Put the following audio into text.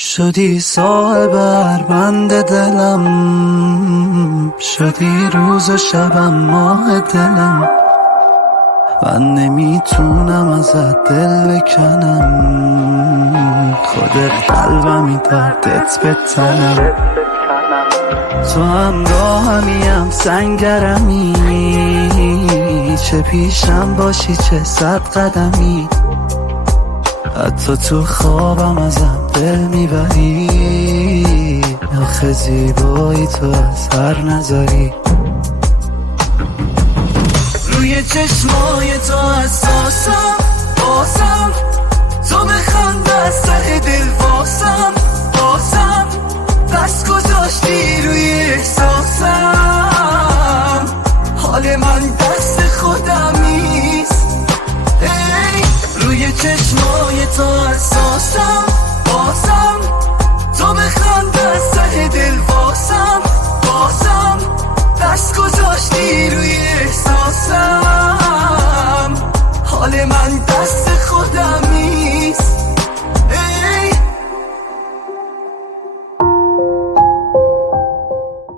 شدی صاحب بند دلم، شدی روز و شبم ماه دلم. من نمیتونم ازت دل بکنم، خودت قلبمی دردت بتنم. تو همراهمیم سنگرمی، چه پیشم باشی چه صد قدمی. حتی تو خوابم ازم دل میبری، آخه زیبایی تو از هر نظری. روی چشمای تو حساسم، بازم تو